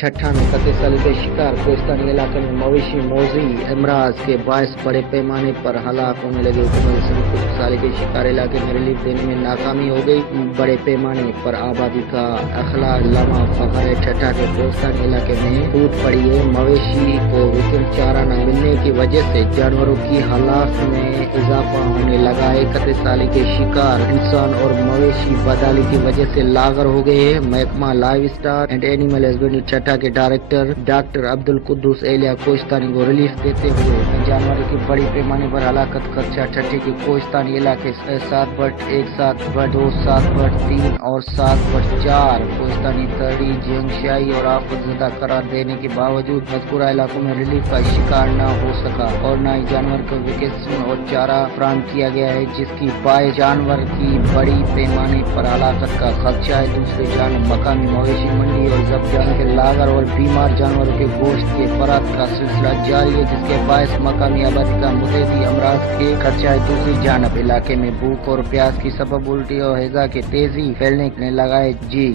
छठा में कत्ल साल के शिकार कोस्तानी इलाके में मवेशी मोजी अमराज के बायस बड़े पैमाने पर हलाक होने लगे। हुकूमत सिंध कुछ साल के शिकार इलाके में रिलीफ देने में नाकामी हो गई। बड़े पैमाने पर आबादी का अखलाक लमा फखर छठा के कोस्तानी इलाके में टूट पड़ी है। मवेशी को वितरण चारा न मिलने की वजह से जानवरों की हलाक में इजाफा होने लगा है। कत्ल साल के शिकार इंसान और मवेशी बदली की वजह से लागर हो गए हैं। महकमा live stock and animal husbandry छठा के डायरेक्टर डॉक्टर अब्दुल कुद्दूस एलिया कोस्तानी को रिलीफ देते हुए जानवरों की बड़ी पैमाने पर हलाकत खदशा छठे के कोस्तानी इलाके 7/1, 7/2, 7/3 और 7/4 कोस्तानी तड़ी जंगशाही और आफतजदा करार देने के बावजूद मज़कूरा इलाकों में रिलीफ का शिकार न हो सका और न ही जानवर को वैक्सीन और चारा फराहम किया गया है, जिसकी बायस जानवर की बड़ी पैमाने पर हलाकत का खदशा है। दूसरी जानब मकामी मवेशी मंडी और जब्त के लागर और बीमार जानवरों के गोश्त के फरात का सिलसिला जारी है, जिसके बायस मकामी आबादी का मुतअद्दी अमराज के खदशा है। दूसरी जानब इलाके में भूख और प्यास की सबब उल्टी और हैजा के तेजी फैलने लगा है। जी